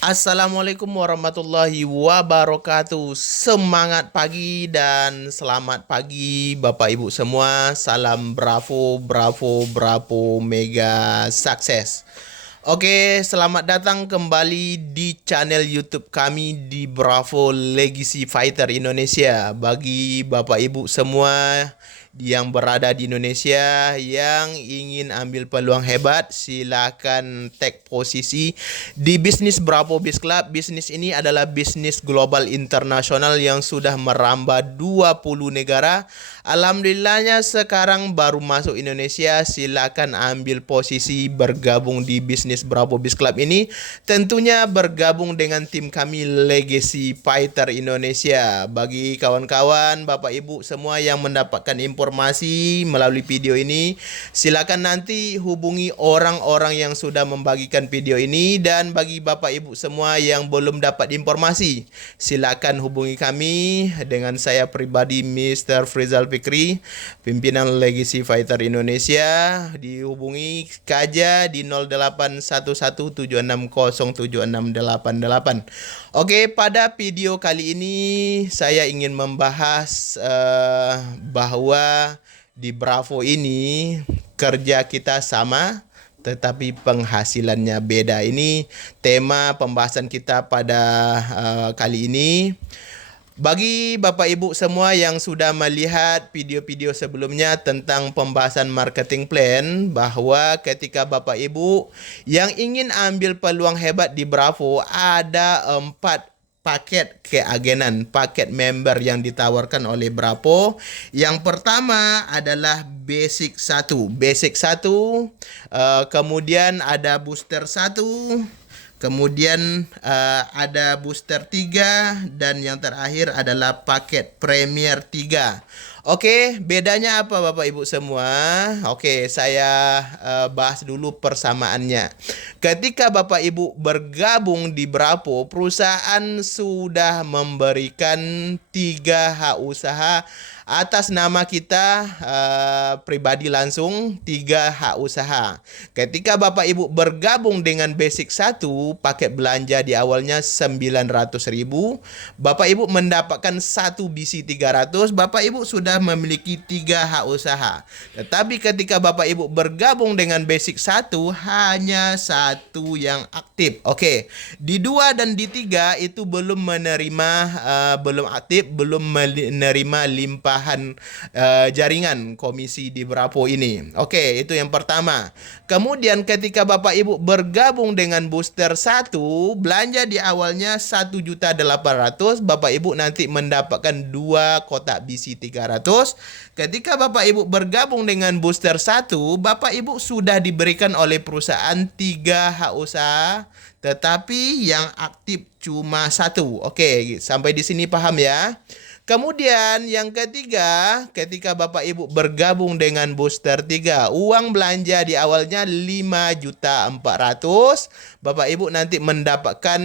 Assalamualaikum warahmatullahi wabarakatuh. Semangat pagi dan selamat pagi Bapak Ibu semua. Salam Bravo, Bravo, Bravo, Mega Sukses. Oke, selamat datang kembali di channel YouTube kami di Bravo Legacy Fighter Indonesia. Bagi Bapak Ibu semua yang berada di Indonesia yang ingin ambil peluang hebat, silakan take posisi di bisnis Bravo Biz Club. Bisnis ini adalah bisnis global internasional yang sudah merambah 20 negara. Alhamdulillahnya sekarang baru masuk Indonesia. Silakan ambil posisi bergabung di bisnis Bravo Biz Club ini. Tentunya bergabung dengan tim kami Legacy Fighter Indonesia. Bagi kawan-kawan, Bapak Ibu semua yang mendapatkan informasi melalui video ini, silakan nanti hubungi orang-orang yang sudah membagikan video ini. Dan bagi Bapak Ibu semua yang belum dapat informasi, silakan hubungi kami dengan saya pribadi, Mr. Frizal Fikri, pimpinan Legacy Fighter Indonesia. Dihubungi saja di 081176076888. Oke, pada video kali ini saya ingin membahas bahwa di Bravo ini kerja kita sama tetapi penghasilannya beda. Ini tema pembahasan kita pada kali ini. Bagi Bapak Ibu semua yang sudah melihat video-video sebelumnya tentang pembahasan marketing plan, bahwa ketika Bapak Ibu yang ingin ambil peluang hebat di Bravo, ada 4 paket keagenan, paket member yang ditawarkan oleh Bravo. Yang pertama adalah basic 1. Basic 1, kemudian ada booster 1, kemudian ada booster 3, dan yang terakhir adalah paket premier 3. Oke, bedanya apa Bapak Ibu semua? Oke, saya bahas dulu persamaannya. Ketika Bapak Ibu bergabung di Bravo, perusahaan sudah memberikan 3 hak usaha atas nama kita pribadi langsung, 3 hak usaha. Ketika Bapak Ibu bergabung dengan basic 1, paket belanja di awalnya 900.000, Bapak Ibu mendapatkan 1 BC 300, Bapak Ibu sudah memiliki 3 hak usaha. Tetapi ketika Bapak Ibu bergabung dengan basic 1, hanya 1 yang aktif. Oke, di 2 dan di 3 itu belum menerima, belum aktif, belum menerima limpahan jaringan komisi di Bravo ini. Oke, itu yang pertama. Kemudian ketika Bapak Ibu bergabung dengan booster 1, belanja di awalnya 1.800.000, Bapak Ibu nanti mendapatkan 2 kotak BC 300. Ketika Bapak Ibu bergabung dengan booster 1, Bapak Ibu sudah diberikan oleh perusahaan 3 hak usaha, tetapi yang aktif cuma 1. Oke, sampai di sini paham ya? Kemudian yang ketiga, ketika Bapak Ibu bergabung dengan booster 3, uang belanja di awalnya 5.400.000, Bapak Ibu nanti mendapatkan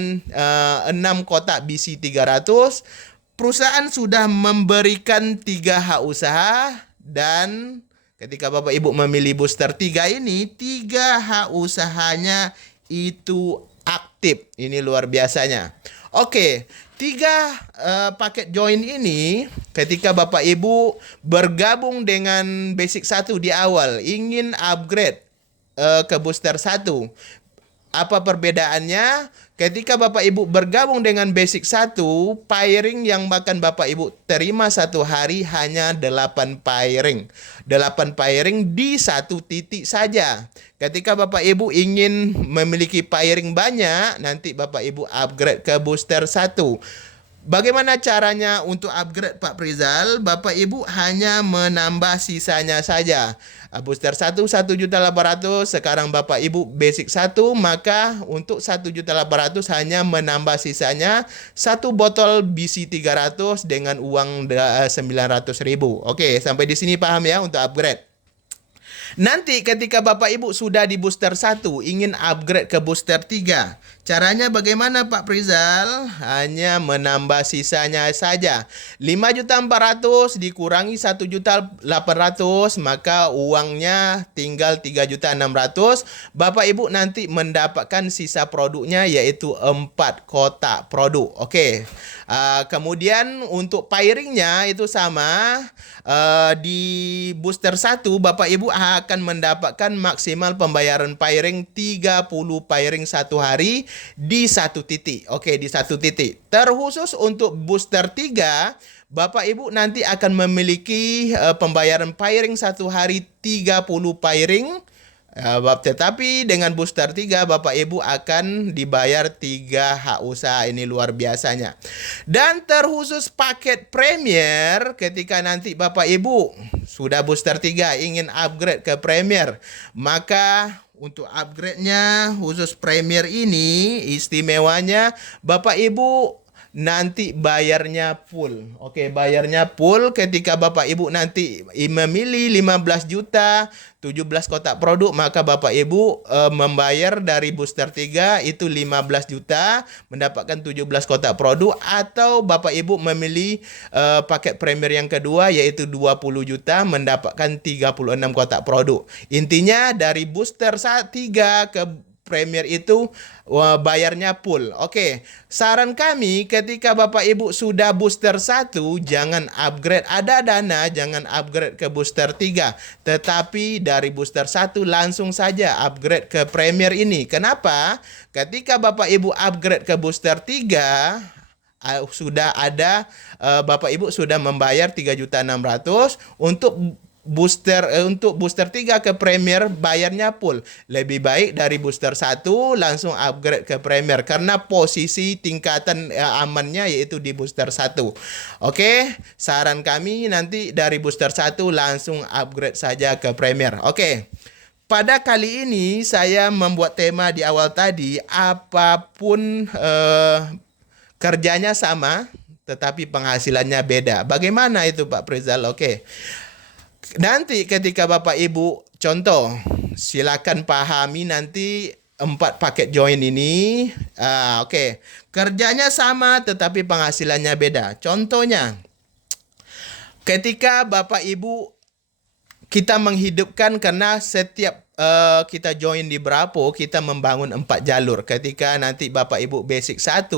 6 kotak BC 300. Perusahaan sudah memberikan 3 hak usaha, dan ketika Bapak Ibu memilih booster 3 ini, 3 hak usahanya itu aktif. Ini luar biasanya. Oke, 3 paket join ini, ketika Bapak Ibu bergabung dengan basic 1 di awal, ingin upgrade ke booster 1. Apa perbedaannya? Ketika Bapak Ibu bergabung dengan basic 1, pairing yang bahkan Bapak Ibu terima satu hari hanya 8 pairing. 8 pairing di satu titik saja. Ketika Bapak Ibu ingin memiliki pairing banyak, nanti Bapak Ibu upgrade ke booster 1. Bagaimana caranya untuk upgrade Pak Prizal? Bapak Ibu hanya menambah sisanya saja. Booster 1 1.800.000, sekarang Bapak Ibu basic 1, maka untuk 1.800.000 hanya menambah sisanya 1 botol BC 300 dengan uang 900.000. Oke, sampai di sini paham ya untuk upgrade. Nanti ketika Bapak Ibu sudah di booster 1, ingin upgrade ke booster 3. Caranya bagaimana Pak Prizal? Hanya menambah sisanya saja. 5.400.000 dikurangi 1.800.000, maka uangnya tinggal 3.600.000. Bapak Ibu nanti mendapatkan sisa produknya yaitu 4 kotak produk. Oke. Kemudian untuk pairingnya itu sama. Di booster 1 Bapak Ibu akan mendapatkan maksimal pembayaran pairing 30 pairing satu hari di satu titik. Oke, di satu titik. Terkhusus untuk booster 3, Bapak Ibu nanti akan memiliki pembayaran pairing satu hari 30 pairing. Tetapi dengan booster 3 Bapak Ibu akan dibayar 3 hak usaha. Ini luar biasanya. Dan terkhusus paket Premier, ketika nanti Bapak Ibu sudah booster 3 ingin upgrade ke Premier, maka untuk upgrade-nya khusus Premier ini istimewanya Bapak Ibu nanti bayarnya full. Oke, bayarnya full ketika Bapak Ibu nanti memilih 15 juta 17 kotak produk, maka Bapak Ibu membayar dari booster 3 itu 15 juta mendapatkan 17 kotak produk, atau Bapak Ibu memilih paket Premier yang kedua yaitu 20 juta mendapatkan 36 kotak produk. Intinya dari booster 3 ke Premier itu bayarnya full. Oke, saran kami ketika Bapak Ibu sudah booster 1 jangan upgrade, ada dana jangan upgrade ke booster 3, tetapi dari booster 1 langsung saja upgrade ke Premier ini. Kenapa? Ketika Bapak Ibu upgrade ke booster 3 sudah ada Bapak Ibu sudah membayar 3.600.000 untuk booster 3 ke Premier bayarnya full. Lebih baik dari booster 1 langsung upgrade ke Premier karena posisi tingkatan amannya yaitu di booster 1. Oke, saran kami nanti dari booster 1 langsung upgrade saja ke Premier. Oke. Pada kali ini saya membuat tema di awal tadi, apapun kerjanya sama tetapi penghasilannya beda. Bagaimana itu Pak Prizal? Oke. Nanti ketika Bapak Ibu contoh, silakan pahami nanti 4 paket join ini. Oke. Kerjanya sama tetapi penghasilannya beda. Contohnya, ketika Bapak Ibu kita menghidupkan, karena setiap kita join di Bravo, kita membangun 4 jalur. Ketika nanti Bapak Ibu basic 1,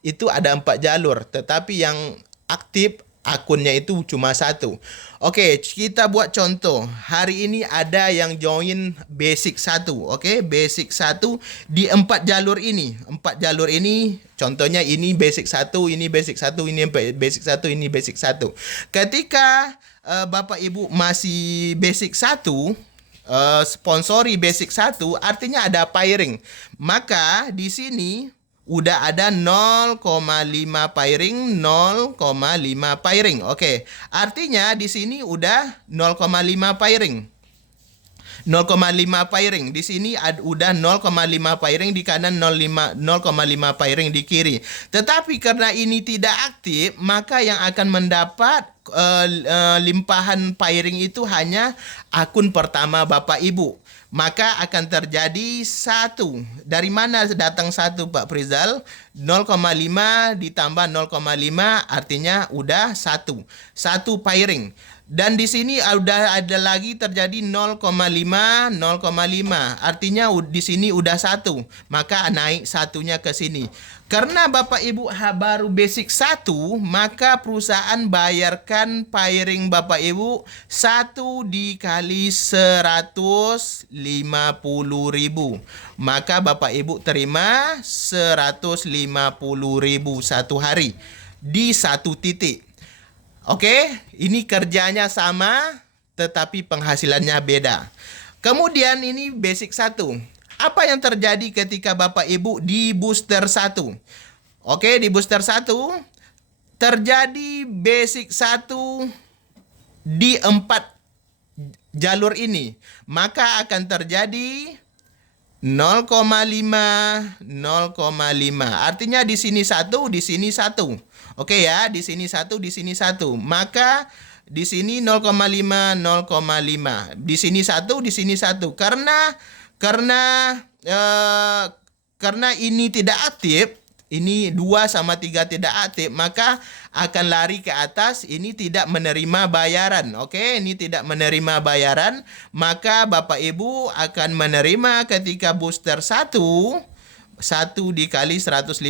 itu ada 4 jalur. Tetapi yang aktif akunnya itu cuma 1. Oke, kita buat contoh. Hari ini ada yang join basic 1. Oke, basic 1 di 4 jalur ini. 4 jalur ini, contohnya ini basic 1, ini basic 1, ini basic 1, ini basic 1. Ketika Bapak Ibu masih basic 1, sponsori basic 1, artinya ada pairing. Maka di sini udah ada 0,5 pairing, 0,5 pairing. Oke, artinya di sini udah 0,5 pairing. 0,5 pairing. Di sini udah 0,5 pairing di kanan, 0,5 pairing di kiri. Tetapi karena ini tidak aktif, maka yang akan mendapat limpahan pairing itu hanya akun pertama Bapak Ibu. Maka akan terjadi 1. Dari mana datang 1 Pak Prizal? 0,5 ditambah 0,5 artinya udah 1. 1 pairing. Dan di sini udah ada lagi terjadi 0,5, 0,5. Artinya di sini udah 1. Maka naik satunya ke sini. Karena Bapak Ibu baru basic 1, maka perusahaan bayarkan pairing Bapak Ibu 1 dikali 150.000. Maka Bapak Ibu terima 150.000 satu hari di satu titik. Oke, ini kerjanya sama tetapi penghasilannya beda. Kemudian ini basic 1. Apa yang terjadi ketika Bapak Ibu di booster 1? Oke, di booster 1 terjadi basic 1 di 4 jalur ini. Maka akan terjadi 0,5, 0,5. Artinya di sini 1, di sini 1. Oke ya, di sini 1, di sini 1. Maka di sini 0,5, 0,5. Di sini 1, di sini 1. Karena karena ini tidak aktif, ini 2 sama 3 tidak aktif, maka akan lari ke atas, ini tidak menerima bayaran. Oke, ini tidak menerima bayaran, maka Bapak Ibu akan menerima ketika booster 1 dikali 150.000,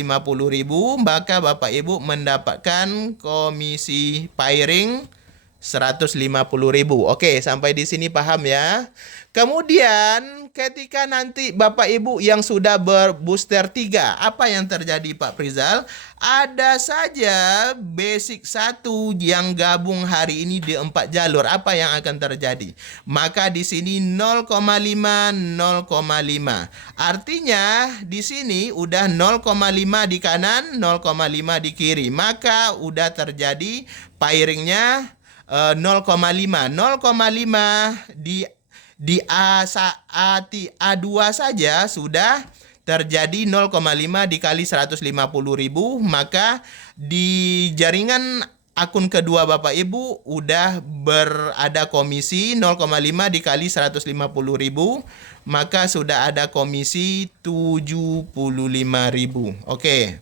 maka Bapak Ibu mendapatkan komisi pairing 150.000. Oke, sampai di sini paham ya. Kemudian ketika nanti Bapak Ibu yang sudah berbooster 3, apa yang terjadi Pak Prizal? Ada saja basic 1 yang gabung hari ini di 4 jalur. Apa yang akan terjadi? Maka di sini 0,5, 0,5. Artinya di sini udah 0,5 di kanan, 0,5 di kiri. Maka udah terjadi pairingnya 0,5. 0,5 di A2 saja sudah terjadi 0,5 dikali 150.000, maka di jaringan akun kedua Bapak Ibu udah berada komisi 0,5 dikali 150.000, maka sudah ada komisi 75.000. Oke.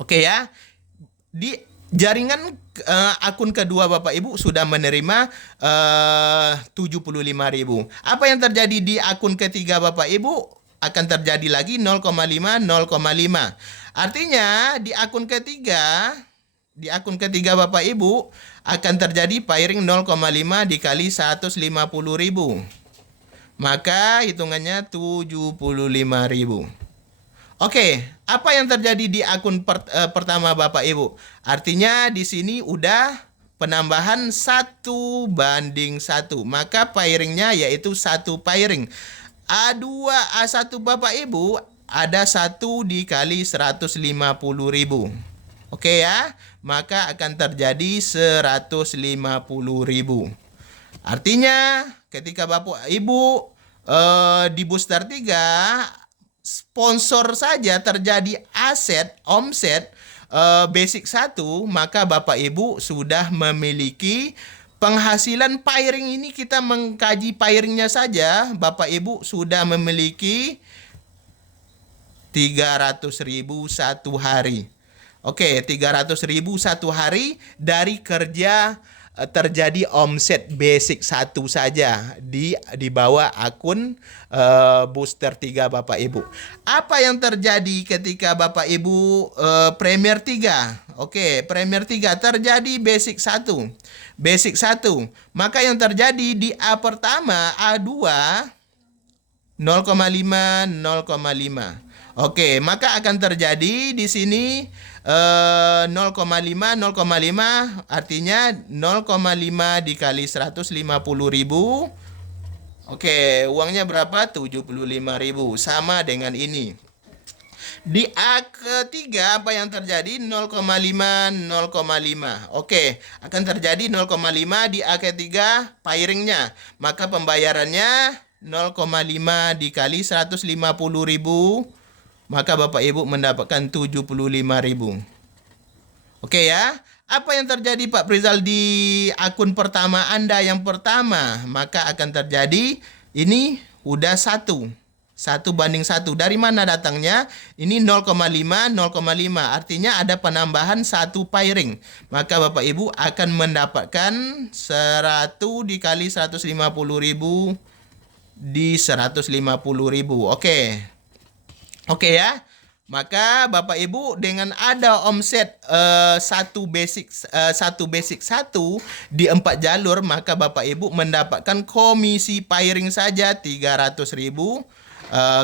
Oke ya. Di jaringan akun kedua Bapak Ibu sudah menerima 75.000. Apa yang terjadi di akun ketiga Bapak Ibu? Akan terjadi lagi 0,5, 0,5. Artinya di akun ketiga Bapak Ibu akan terjadi pairing 0,5 dikali 150.000. Maka hitungannya 75.000. Oke, apa yang terjadi di akun pertama Bapak Ibu? Artinya di sini udah penambahan 1 banding 1. Maka pairingnya yaitu 1 pairing. A2, A1 Bapak Ibu ada 1 dikali 150.000. Oke ya, maka akan terjadi 150.000. Artinya ketika Bapak Ibu di booster 3 sponsor saja terjadi aset omset basic 1, maka Bapak Ibu sudah memiliki penghasilan pairing. Ini kita mengkaji pairingnya saja, Bapak Ibu sudah memiliki 300.000 satu hari. Oke, 300.000 satu hari dari kerja terjadi omset basic 1 saja di bawah akun booster 3 Bapak Ibu. Apa yang terjadi ketika Bapak Ibu Premier 3? Oke, Premier 3 terjadi basic 1. Basic 1. Maka yang terjadi di A pertama, A2 0,5, 0,5. Oke, maka akan terjadi di sini 0,5, 0,5 artinya 0,5 dikali 150.000. Oke, uangnya berapa? 75.000, sama dengan ini. Di A ketiga apa yang terjadi? 0,5, 0,5. Oke, akan terjadi 0,5 di A ketiga pairingnya. Maka pembayarannya 0,5 dikali 150.000. Maka Bapak Ibu mendapatkan 75.000. Oke ya. Apa yang terjadi Pak Prizal di akun pertama Anda yang pertama? Maka akan terjadi ini udah 1 banding 1. Dari mana datangnya? Ini 0,5, 0,5. Artinya ada penambahan 1 pairing. Maka Bapak Ibu akan mendapatkan 100 dikali 150.000 di 150.000. Oke. Oke ya. Maka Bapak Ibu dengan ada omset 1 basic 1 di 4 jalur, maka Bapak Ibu mendapatkan komisi pairing saja 300.000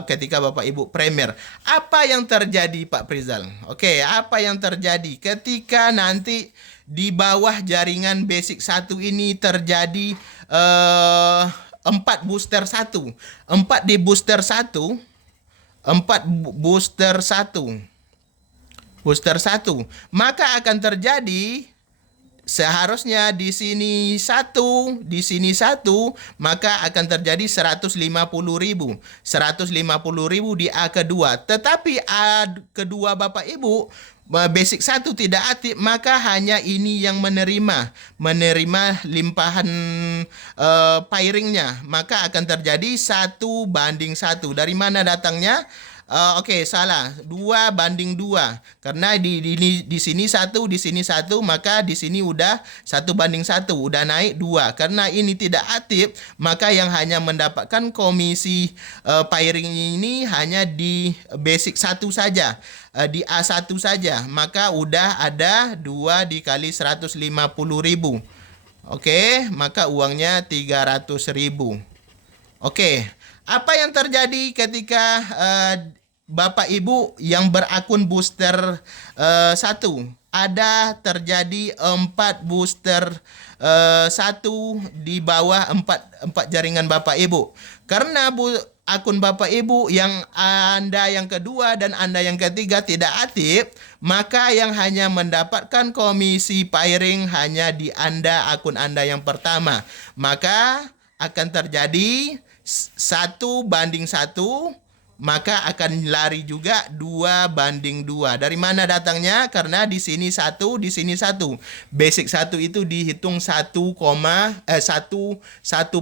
ketika Bapak Ibu Premier. Apa yang terjadi Pak Prizal? Oke, apa yang terjadi ketika nanti di bawah jaringan basic 1 ini terjadi 4 booster 1. 4 di booster 1. 4 booster 1. Booster 1. Maka akan terjadi seharusnya di sini 1, di sini 1, maka akan terjadi 150.000. 150.000 di A kedua. Tetapi A kedua Bapak Ibu basic 1 tidak aktif, maka hanya ini yang menerima limpahan pairingnya. Maka akan terjadi 1 banding 1. Dari mana datangnya? Oke, salah. 2:2. Karena di sini 1, di sini 1, maka di sini udah 1:1, udah naik 2. Karena ini tidak aktif, maka yang hanya mendapatkan komisi pairing ini hanya di basic 1 saja. Di A1 saja. Maka udah ada 2 dikali 150.000. Oke, maka uangnya 300.000. Oke, apa yang terjadi ketika Bapak Ibu yang berakun booster 1? Ada terjadi 4 booster 1 di bawah 4 jaringan Bapak Ibu. Karena akun Bapak Ibu yang Anda yang kedua dan Anda yang ketiga tidak aktif, maka yang hanya mendapatkan komisi pairing hanya di Anda, akun Anda yang pertama. Maka akan terjadi 1:1, maka akan lari juga 2:2. Dari mana datangnya? Karena di sini 1, di sini 1. Basic 1 itu dihitung 1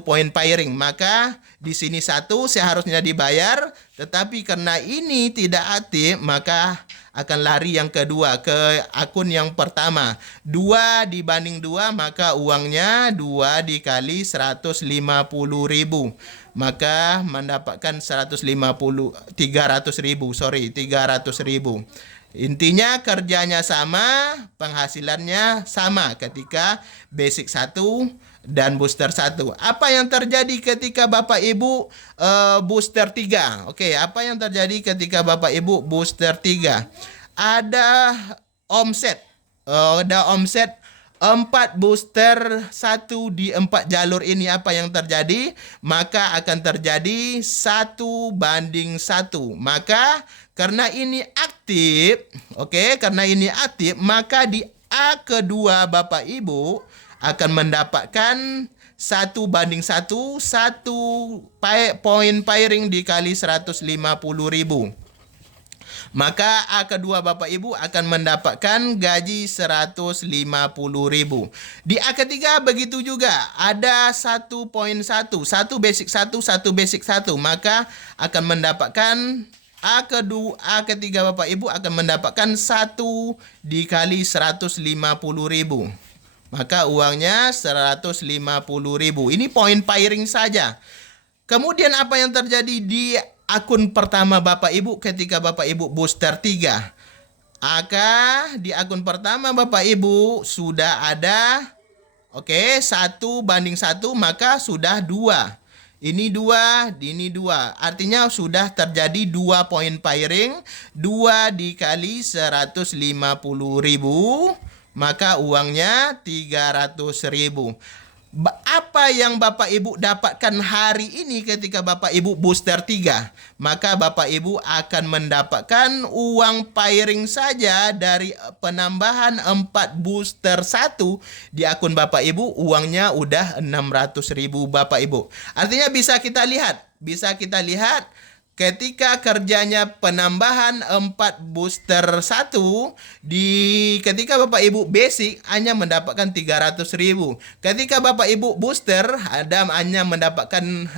poin pairing. Maka di sini 1 seharusnya dibayar, tetapi karena ini tidak aktif, maka akan lari yang kedua ke akun yang pertama. 2:2, maka uangnya 2 dikali 150.000. Maka mendapatkan 300.000. Intinya kerjanya sama, penghasilannya sama ketika basic 1 dan booster 1. Apa yang terjadi ketika Bapak Ibu booster 3? Oke, apa yang terjadi ketika Bapak Ibu booster 3? Ada omset. Ada omset 4 booster 1 di 4 jalur ini. Apa yang terjadi? Maka akan terjadi 1:1. Maka karena ini aktif, karena ini aktif, maka di A kedua Bapak Ibu akan mendapatkan 1:1, 1 poin pairing dikali 150.000. Maka A kedua Bapak Ibu akan mendapatkan gaji 150.000. Di A ketiga begitu juga. Ada 1:1. 1 basic 1, 1 basic 1. Maka akan mendapatkan A ketiga Bapak Ibu akan mendapatkan 1 dikali 150.000. Maka uangnya 150.000. Ini poin pairing saja. Kemudian apa yang terjadi di akun pertama Bapak Ibu ketika Bapak Ibu booster 3? Di akun pertama Bapak Ibu sudah ada 1:1, maka sudah 2. Ini 2, ini 2. Artinya sudah terjadi 2 poin pairing. 2 dikali 150.000, maka uangnya 300.000. Apa yang Bapak Ibu dapatkan hari ini ketika Bapak Ibu booster 3? Maka Bapak Ibu akan mendapatkan uang pairing saja dari penambahan 4 booster 1 di akun Bapak Ibu, uangnya udah 600.000 Bapak Ibu. Artinya bisa kita lihat ketika kerjanya penambahan 4 booster 1 ketika Bapak Ibu basic hanya mendapatkan 300.000. Ketika Bapak Ibu booster hanya mendapatkan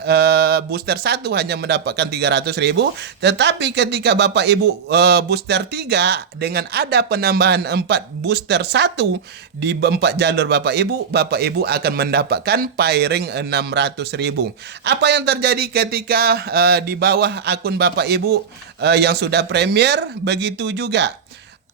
booster 1 hanya mendapatkan 300.000. Tetapi ketika Bapak Ibu booster 3 dengan ada penambahan 4 booster 1 di 4 jalur Bapak Ibu akan mendapatkan pairing 600.000. Apa yang terjadi ketika di bawah akun Bapak Ibu yang sudah premier? Begitu juga.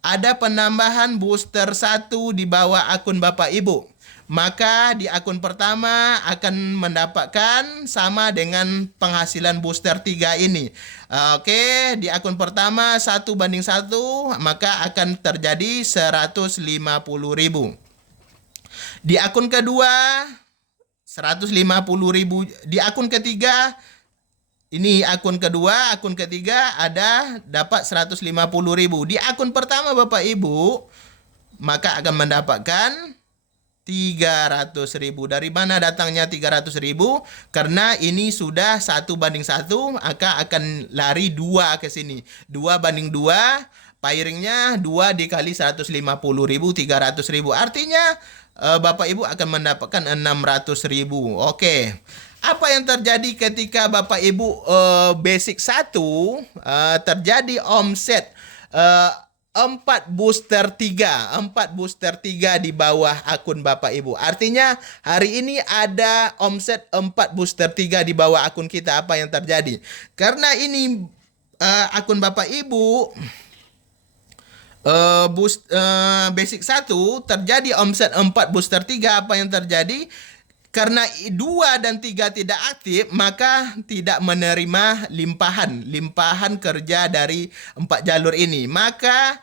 Ada penambahan booster 1 di bawah akun Bapak Ibu. Maka di akun pertama akan mendapatkan sama dengan penghasilan booster 3 ini. Di akun pertama 1:1, maka akan terjadi 150.000. Di akun kedua 150.000. Di akun ketiga, ini akun ketiga ada dapat 150.000. Di akun pertama Bapak Ibu maka akan mendapatkan 300.000. Dari mana datangnya 300.000? Karena ini sudah 1:1, maka akan lari 2 ke sini. 2:2, pairingnya 2 dikali 150.000, 300.000. Artinya Bapak Ibu akan mendapatkan 600.000. Oke. Apa yang terjadi ketika Bapak Ibu basic 1 terjadi omset 4 booster 3 di bawah akun Bapak Ibu. Artinya hari ini ada omset 4 booster 3 di bawah akun kita. Apa yang terjadi? Karena ini akun Bapak Ibu basic 1 terjadi omset 4 booster 3. Apa yang terjadi? Karena 2 dan 3 tidak aktif, maka tidak menerima limpahan kerja dari 4 jalur ini. Maka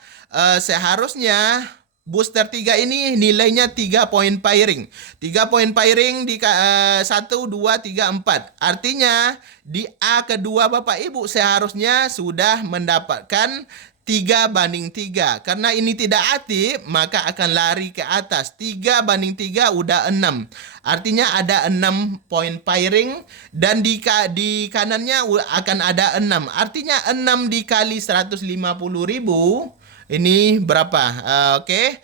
seharusnya booster 3 ini nilainya 3 poin pairing. 3 poin pairing di 1, 2, 3, 4. Artinya di A kedua Bapak Ibu seharusnya sudah mendapatkan 3/3. Karena ini tidak aktif, maka akan lari ke atas. 3/3 udah 6. Artinya ada 6 poin pairing. Dan di kanannya akan ada 6. Artinya 6 dikali 150.000. Ini berapa? Oke.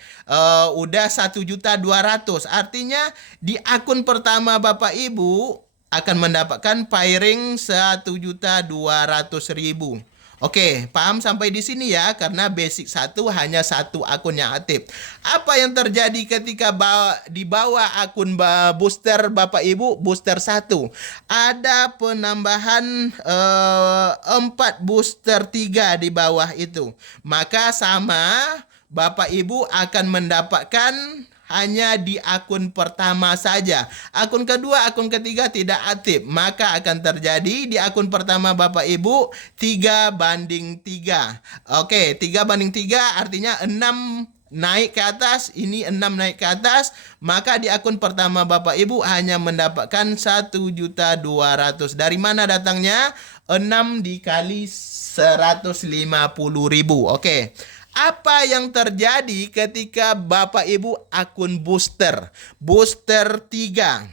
Udah 1.200.000. Artinya di akun pertama Bapak Ibu akan mendapatkan pairing 1.200.000. Oke, paham sampai di sini ya, karena basic 1 hanya 1 akun yang aktif. Apa yang terjadi ketika di bawah akun booster Bapak Ibu, booster 1? Ada penambahan 4 booster 3 di bawah itu. Maka sama, Bapak Ibu akan mendapatkan hanya di akun pertama saja. Akun kedua, akun ketiga tidak aktif. Maka akan terjadi di akun pertama Bapak Ibu 3/3. Oke, 3/3 artinya 6 naik ke atas, ini 6 naik ke atas. Maka di akun pertama Bapak Ibu hanya mendapatkan 1.200.000. Dari mana datangnya? 6 dikali 150.000. Oke. Apa yang terjadi ketika Bapak Ibu akun booster 3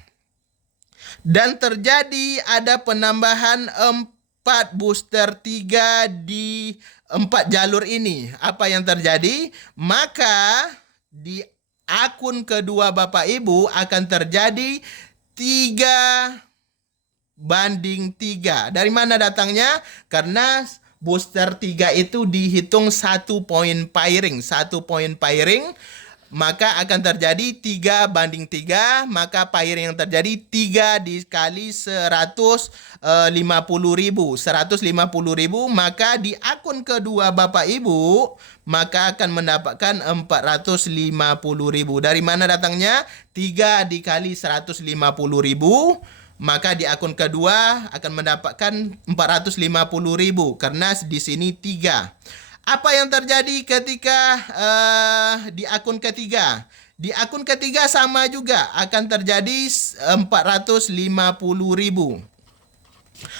dan terjadi ada penambahan 4 booster 3 di 4 jalur ini? Apa yang terjadi? Maka di akun kedua Bapak Ibu akan terjadi 3/3. Dari mana datangnya? Karena booster 3 itu dihitung 1 poin pairing. 1 poin pairing, maka akan terjadi 3/3. Maka pairing yang terjadi 3 dikali 150.000. 150.000, maka di akun kedua Bapak Ibu maka akan mendapatkan 450.000. Dari mana datangnya? 3 dikali 150.000. Maka di akun kedua akan mendapatkan 450.000 karena di sini 3. Apa yang terjadi ketika di akun ketiga? Di akun ketiga sama juga akan terjadi 450.000.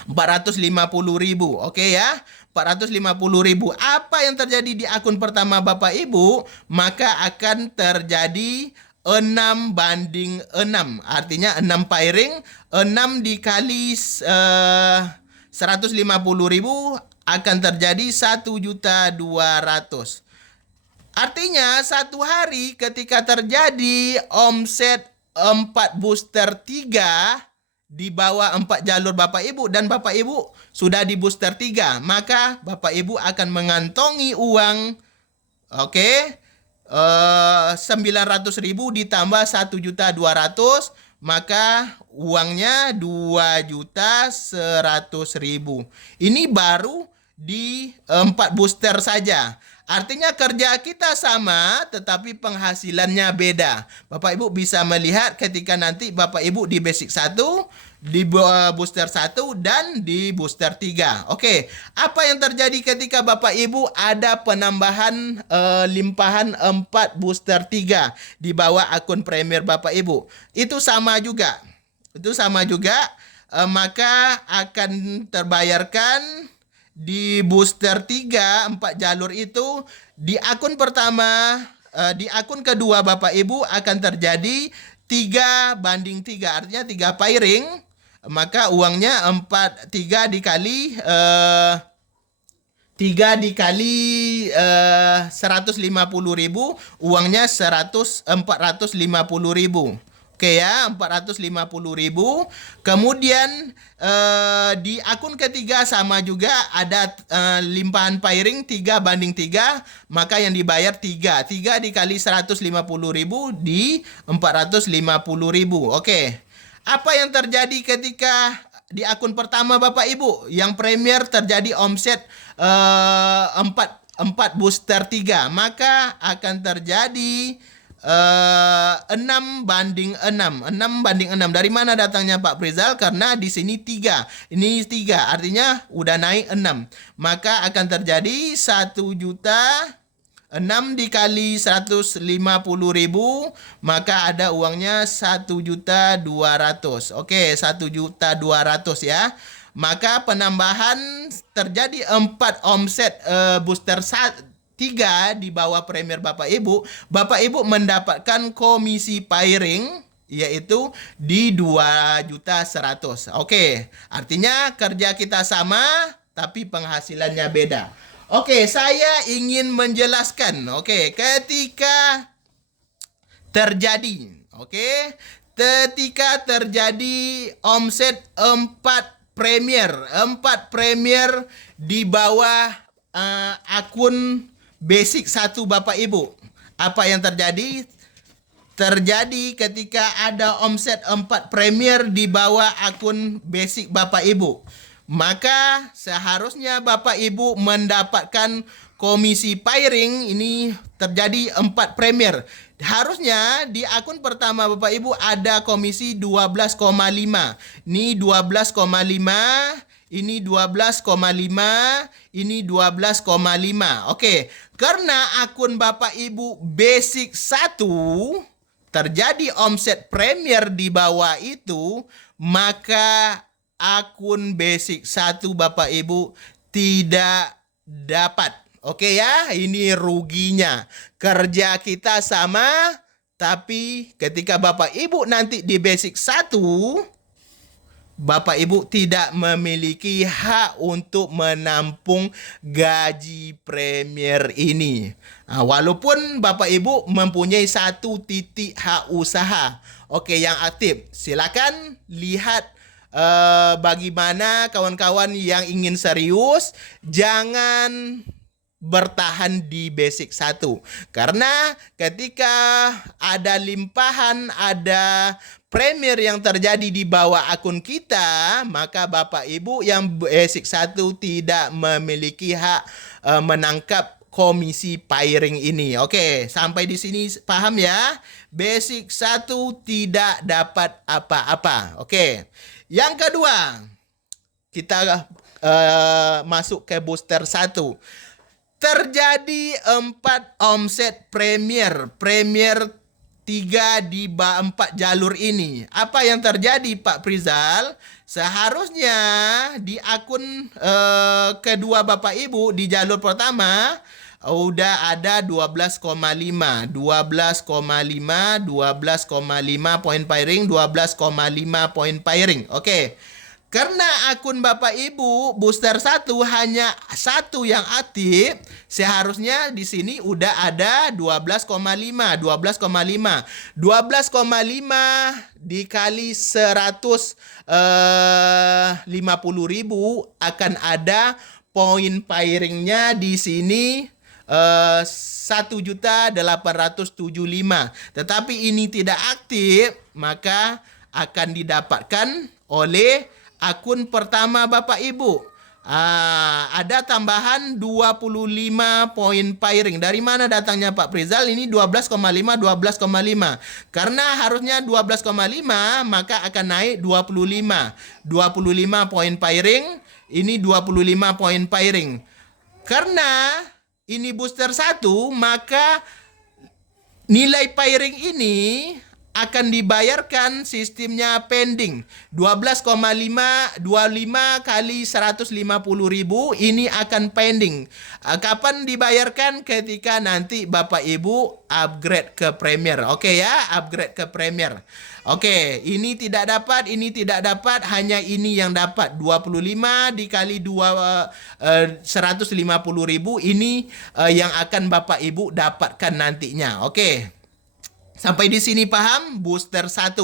450.000. Oke ya. 450.000. Apa yang terjadi di akun pertama Bapak Ibu? Maka akan terjadi 6/6. Artinya 6 pairing. 6 dikali 150.000 akan terjadi 1.200.000. Artinya satu hari ketika terjadi omset 4 booster 3 di bawah 4 jalur Bapak Ibu dan Bapak Ibu sudah di booster 3, maka Bapak Ibu akan mengantongi uang 900.000 ditambah 1.200.000, maka uangnya 2.100.000. Ini baru di 4 booster saja. Artinya kerja kita sama, tetapi penghasilannya beda. Bapak Ibu bisa melihat ketika nanti Bapak Ibu di basic 1, di booster 1, dan di booster 3. Oke, apa yang terjadi ketika Bapak Ibu ada penambahan limpahan 4 booster 3 di bawah akun Premier Bapak Ibu? Itu sama juga. Maka akan terbayarkan di booster 3, 4 jalur itu di akun pertama, di akun kedua Bapak Ibu akan terjadi 3/3. Artinya 3 pairing, maka uangnya 3 dikali 3 dikali 150.000, uangnya 450.000. Oke ya, 450.000. Kemudian di akun ketiga sama juga ada limpahan pairing 3:3, maka yang dibayar 3. 3 dikali 150.000 di 450.000. Oke. Apa yang terjadi ketika di akun pertama Bapak Ibu yang premier terjadi omset 4 booster 3, maka akan terjadi 6:6. Dari mana datangnya Pak Prizal? Karena di sini 3. Ini 3, artinya udah naik 6. Maka akan terjadi 1 juta 6 dikali 150.000, maka ada uangnya 1.200.000. Oke, 1.200.000 ya. Maka penambahan terjadi 4 omset booster 3 di bawah premier Bapak Ibu. Bapak Ibu mendapatkan komisi pairing yaitu di 2.100.000. Oke, artinya kerja kita sama tapi penghasilannya beda. Oke, saya ingin menjelaskan. Oke, ketika terjadi omset 4 premier di bawah akun basic 1 Bapak Ibu. Apa yang terjadi? Terjadi ketika ada omset 4 premier di bawah akun basic Bapak Ibu. Maka seharusnya Bapak Ibu mendapatkan komisi pairing ini terjadi 4 premier. Harusnya di akun pertama Bapak Ibu ada komisi 12,5. Ini 12,5, ini 12,5, ini 12,5. Oke, karena akun Bapak Ibu basic 1 terjadi omset premier di bawah itu, maka akun basic 1 Bapak Ibu tidak dapat. Oke ya, ini ruginya. Kerja kita sama, tapi ketika Bapak Ibu nanti di basic 1, Bapak Ibu tidak memiliki hak untuk menampung gaji premier ini. Nah, walaupun Bapak Ibu mempunyai 1 titik hak usaha. Oke, yang aktif. Silakan lihat bagaimana kawan-kawan yang ingin serius, jangan bertahan di basic 1. Karena ketika ada limpahan, ada premier yang terjadi di bawah akun kita, maka Bapak Ibu yang basic 1 tidak memiliki hak menangkap komisi pairing ini. Oke, sampai di sini paham ya? Basic 1 tidak dapat apa-apa. Oke. Yang kedua, kita masuk ke booster 1. Terjadi 4 omset premier 3 di 4 jalur ini. Apa yang terjadi Pak Prizal? Seharusnya di akun kedua Bapak Ibu di jalur pertama udah ada 12,5 poin pairing, 12,5 poin pairing. Oke. Karena akun Bapak Ibu booster 1 hanya 1 yang aktif, seharusnya di sini udah ada 12,5 dikali 150.000 akan ada poin pairingnya di sini 1.875. Tetapi ini tidak aktif, maka akan didapatkan oleh akun pertama Bapak Ibu. Ada tambahan 25 poin pairing. Dari mana datangnya Pak Prizal? Ini 12,5. Karena harusnya 12,5, maka akan naik 25. 25 poin pairing, ini 25 poin pairing. Karena ini booster 1, maka nilai pairing ini akan dibayarkan sistemnya pending. 12,25 kali 150.000 ini akan pending. Kapan dibayarkan? Ketika nanti Bapak Ibu upgrade ke Premier. Oke ya, upgrade ke Premier. Oke, ini tidak dapat, hanya ini yang dapat. 25 dikali 150.000 ini yang akan Bapak Ibu dapatkan nantinya. Oke. Sampai di sini paham? Booster 1.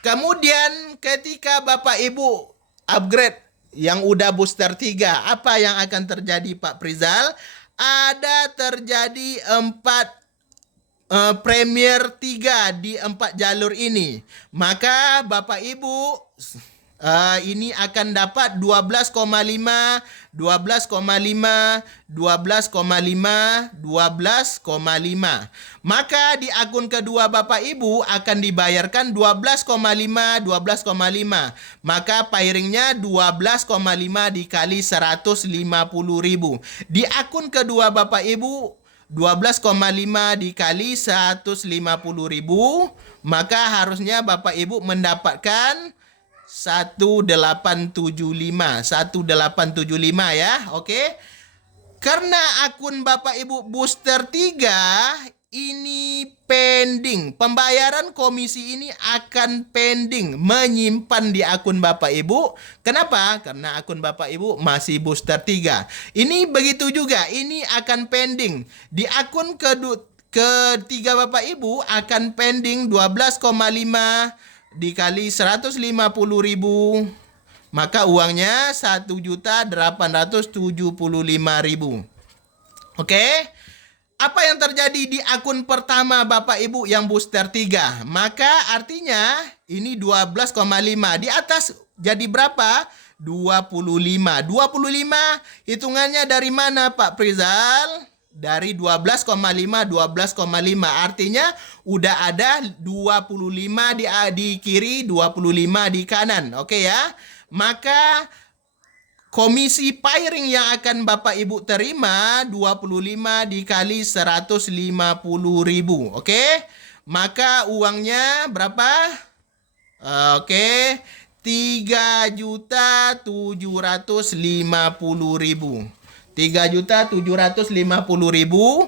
Kemudian ketika Bapak Ibu upgrade yang udah booster 3, apa yang akan terjadi Pak Prizal? Ada terjadi 4 Premier 3 di 4 jalur ini. Maka Bapak Ibu ini akan dapat 12,5, 12,5, 12,5, 12,5. Maka di akun kedua Bapak Ibu akan dibayarkan 12,5, 12,5. Maka pairingnya 12,5 dikali 150.000. Di akun kedua Bapak Ibu 12,5 dikali 150.000, maka harusnya Bapak Ibu mendapatkan 1875 ya. Oke. Karena akun Bapak Ibu booster 3 ini pending. Pembayaran komisi ini akan pending, menyimpan di akun Bapak Ibu. Kenapa? Karena akun Bapak Ibu masih booster 3. Ini begitu juga, ini akan pending. Di akun ketiga Bapak Ibu akan pending 12,5 dikali 150.000, maka uangnya 1.875.000. Oke. Apa yang terjadi di akun pertama Bapak Ibu yang booster 3? Maka artinya ini 12,5. Di atas jadi berapa? 25. 25 hitungannya dari mana Pak Prizal? Dari 12,5, 12,5. Artinya udah ada 25 di kiri, 25 di kanan. Oke ya. Maka komisi pairing yang akan Bapak Ibu terima 25 dikali 150.000. Oke. Maka uangnya berapa? Oke. 3.750.000. 3.750.000.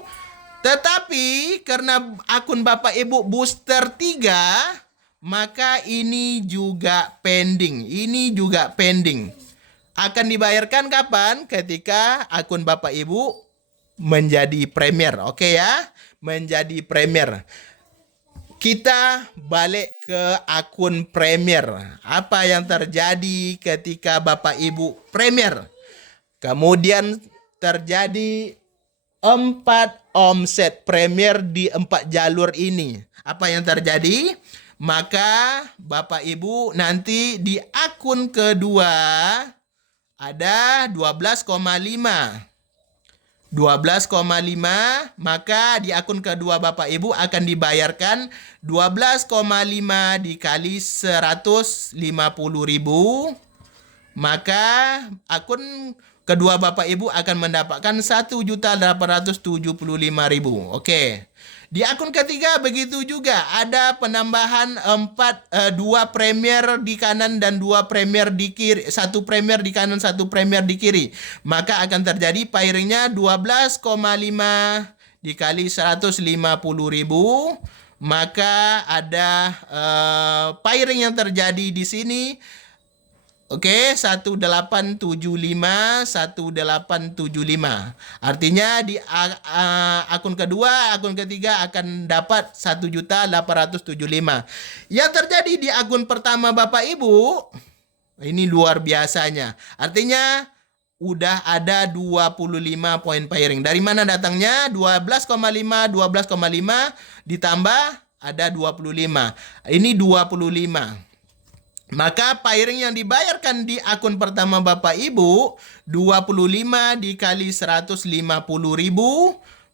Tetapi karena akun Bapak Ibu booster 3, maka ini juga pending. Ini juga pending. Akan dibayarkan kapan? Ketika akun Bapak Ibu menjadi Premier. Oke ya? Menjadi Premier. Kita balik ke akun Premier. Apa yang terjadi ketika Bapak Ibu Premier? Kemudian terjadi 4 omset Premier di 4 jalur ini. Apa yang terjadi? Maka Bapak Ibu nanti di akun kedua ada 12,5. 12,5, maka di akun kedua Bapak Ibu akan dibayarkan 12,5 dikali 150.000. Maka akun kedua Bapak Ibu akan mendapatkan 1.875.000. Oke. Di akun ketiga begitu juga ada penambahan 2 Premier di kanan dan 2 Premier di kiri, 1 Premier di kanan, 1 Premier di kiri. Maka akan terjadi pairingnya 12,5 dikali 150.000. Maka ada pairing yang terjadi di sini. Oke, 1875, 1875. Artinya di akun kedua, akun ketiga akan dapat 1.875. Yang terjadi di akun pertama Bapak Ibu, ini luar biasanya. Artinya udah ada 25 poin pairing. Dari mana datangnya? 12,5, 12,5 ditambah ada 25. Ini 25. Maka pairing yang dibayarkan di akun pertama Bapak Ibu 25 dikali 150.000,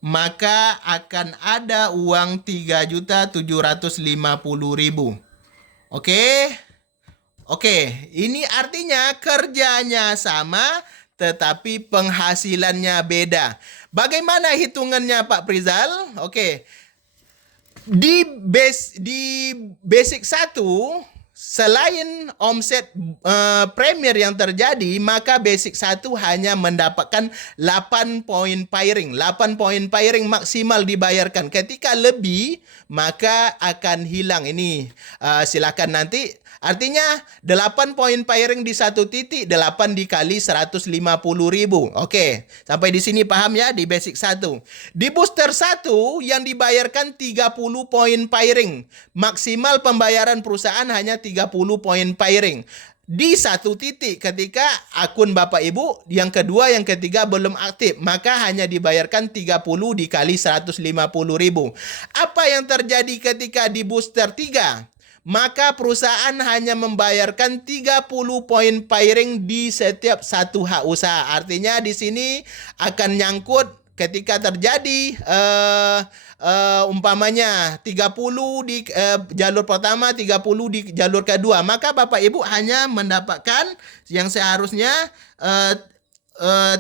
maka akan ada uang 3.750.000. Oke. Oke, ini artinya kerjanya sama tetapi penghasilannya beda. Bagaimana hitungannya Pak Prizal? Oke. Di basic 1, selain omset Premier yang terjadi, maka basic 1 hanya mendapatkan 8 poin pairing. 8 poin pairing maksimal dibayarkan. Ketika lebih, maka akan hilang. Ini silakan nanti. Artinya 8 poin pairing di satu titik, 8 dikali 150.000. Oke, sampai di sini paham ya di basic 1. Di booster 1 yang dibayarkan 30 poin pairing. Maksimal pembayaran perusahaan hanya 30 poin pairing. Di satu titik ketika akun Bapak Ibu yang kedua, yang ketiga belum aktif, maka hanya dibayarkan 30 dikali 150.000. Apa yang terjadi ketika di booster 3? Maka perusahaan hanya membayarkan 30 poin pairing di setiap satu hak usaha. Artinya di sini akan nyangkut ketika terjadi umpamanya 30 di jalur pertama, 30 di jalur kedua, maka Bapak Ibu hanya mendapatkan yang seharusnya 30,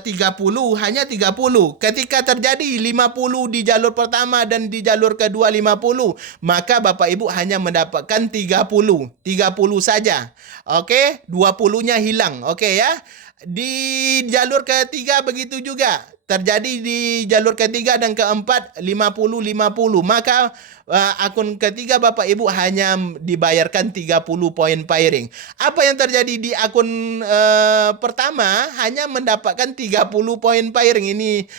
hanya 30. Ketika terjadi 50 di jalur pertama dan di jalur kedua 50, maka Bapak Ibu hanya mendapatkan 30 saja. Oke, 20-nya hilang. Oke ya. Di jalur ketiga begitu juga. Terjadi di jalur ketiga dan keempat 50-50. Maka akun ketiga Bapak Ibu hanya dibayarkan 30 poin pairing. Apa yang terjadi di akun pertama? Hanya mendapatkan 30 poin pairing. Ini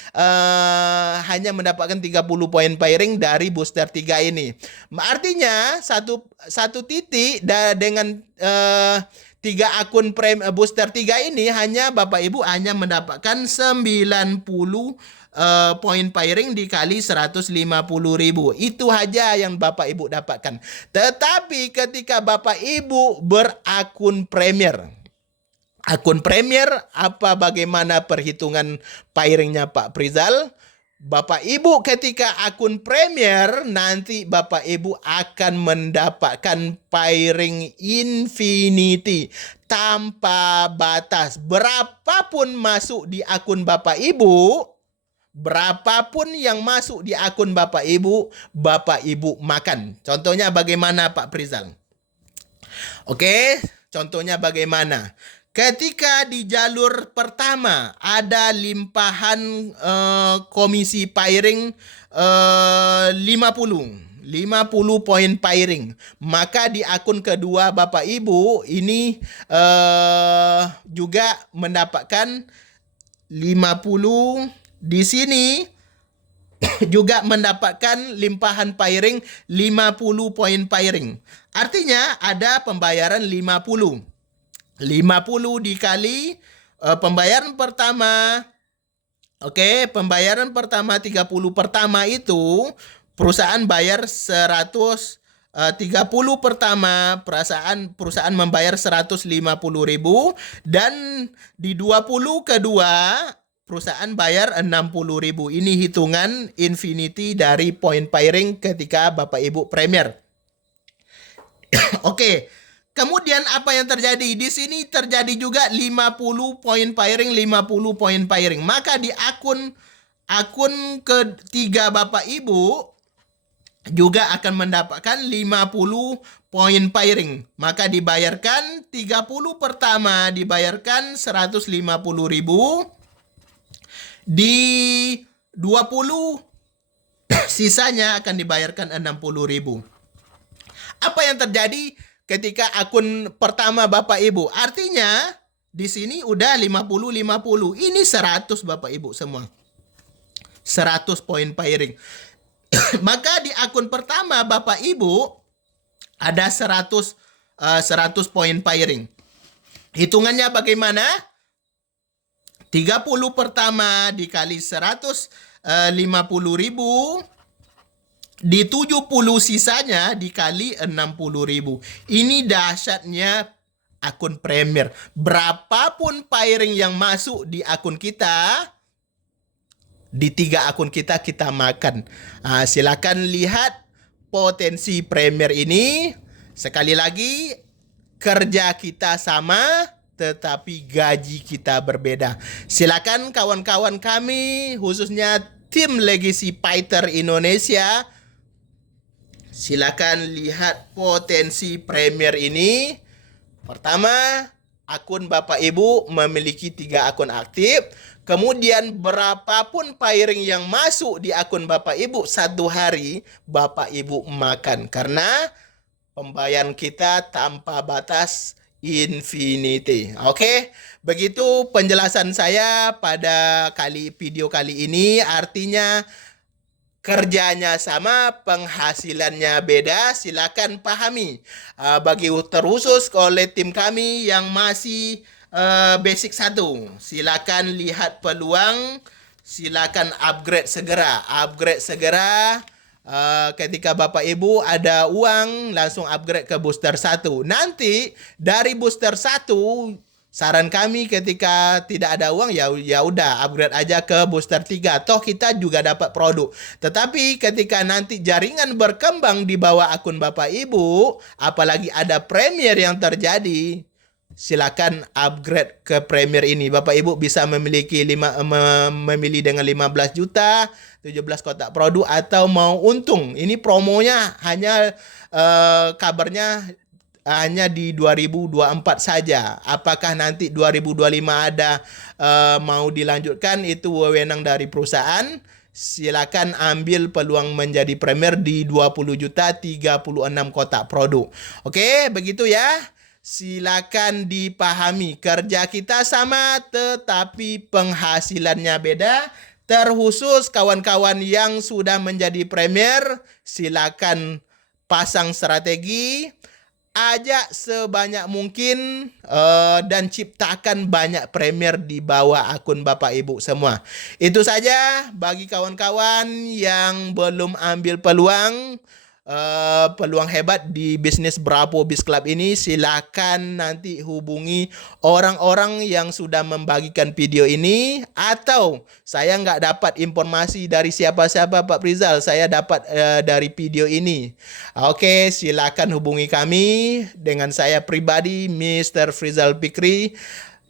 hanya mendapatkan 30 poin pairing dari booster 3 ini. Artinya satu titik dengan 3 akun booster 3 ini hanya Bapak Ibu hanya mendapatkan 90 poin pairing dikali 150.000. Itu aja yang Bapak Ibu dapatkan. Tetapi ketika Bapak Ibu berakun Premier, akun Premier, bagaimana perhitungan pairingnya Pak Prizal? Bapak Ibu ketika akun Premier, nanti Bapak Ibu akan mendapatkan pairing infinity tanpa batas. Berapapun masuk di akun Bapak Ibu, berapapun yang masuk di akun Bapak Ibu makan. Contohnya bagaimana Pak Prizal? Oke, contohnya bagaimana? Ketika di jalur pertama ada limpahan komisi pairing 50 poin pairing, maka di akun kedua Bapak Ibu ini juga mendapatkan 50. Di sini juga mendapatkan limpahan pairing 50 poin pairing. Artinya ada pembayaran 50 dikali pembayaran pertama. Oke, pembayaran pertama 30 pertama itu perusahaan bayar 100, 30 pertama perusahaan membayar 150.000, dan di 20 kedua perusahaan bayar 60.000. Ini hitungan infinity dari poin pairing ketika Bapak Ibu Premier. Oke. Kemudian apa yang terjadi? Di sini terjadi juga 50 poin pairing, 50 poin pairing. Maka di akun ketiga Bapak Ibu juga akan mendapatkan 50 poin pairing. Maka dibayarkan 30 pertama dibayarkan 150.000. Di 20 sisanya akan dibayarkan 60.000. Apa yang terjadi ketika akun pertama Bapak Ibu? Artinya di sini udah 50. Ini 100 Bapak Ibu semua. 100 poin pairing. Maka di akun pertama Bapak Ibu ada 100 poin pairing. Hitungannya bagaimana? 30 pertama dikali 150.000 di 70 sisanya dikali 60.000. Ini dahsyatnya akun Premier. Berapapun pairing yang masuk di akun kita, di 3 akun kita makan. Silakan lihat potensi Premier ini. Sekali lagi, kerja kita sama, tetapi gaji kita berbeda. Silakan kawan-kawan kami, khususnya tim Legacy Fighter Indonesia, Silakan lihat potensi Premier ini. Pertama, akun Bapak Ibu memiliki 3 akun aktif. Kemudian berapapun pairing yang masuk di akun Bapak Ibu satu hari, Bapak Ibu makan. Karena pembayaran kita tanpa batas infinity. Oke, begitu penjelasan saya pada video kali ini. Artinya kerjanya sama, penghasilannya beda, silakan pahami. Bagi terkhusus oleh tim kami yang masih basic 1, silakan lihat peluang, silakan upgrade segera. Upgrade segera. Ketika Bapak Ibu ada uang, langsung upgrade ke booster 1. Nanti dari booster 1, saran kami ketika tidak ada uang ya udah upgrade aja ke booster 3. Toh kita juga dapat produk. Tetapi ketika nanti jaringan berkembang di bawah akun Bapak Ibu, apalagi ada Premier yang terjadi, silakan upgrade ke Premier ini. Bapak Ibu bisa memiliki memilih dengan 15 juta, 17 kotak produk atau mau untung. Ini promonya hanya kabarnya hanya di 2024 saja. Apakah nanti 2025 ada mau dilanjutkan, itu wewenang dari perusahaan. Silakan ambil peluang menjadi Premier di 20 juta 36 kotak produk. Oke, begitu ya. Silakan dipahami, kerja kita sama tetapi penghasilannya beda. Terkhusus kawan-kawan yang sudah menjadi Premier, silakan pasang strategi, ajak sebanyak mungkin dan ciptakan banyak Premier di bawah akun Bapak Ibu semua. Itu saja bagi kawan-kawan yang belum ambil peluang hebat di bisnis Bravo Biz Club ini. Silakan nanti hubungi orang-orang yang sudah membagikan video ini, atau saya nggak dapat informasi dari siapa-siapa Pak Frizal, saya dapat dari video ini. Oke, silakan hubungi kami dengan saya pribadi, Mr. Frizal Fikri,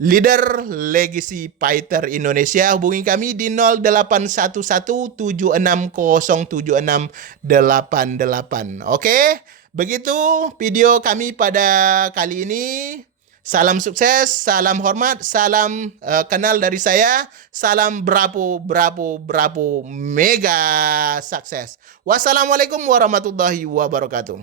Leader Legacy Fighter Indonesia. Hubungi kami di 081176076888. Oke, begitu video kami pada kali ini. Salam sukses, salam hormat, salam kenal dari saya. Salam Bravo, Bravo, Bravo, mega sukses. Wassalamualaikum warahmatullahi wabarakatuh.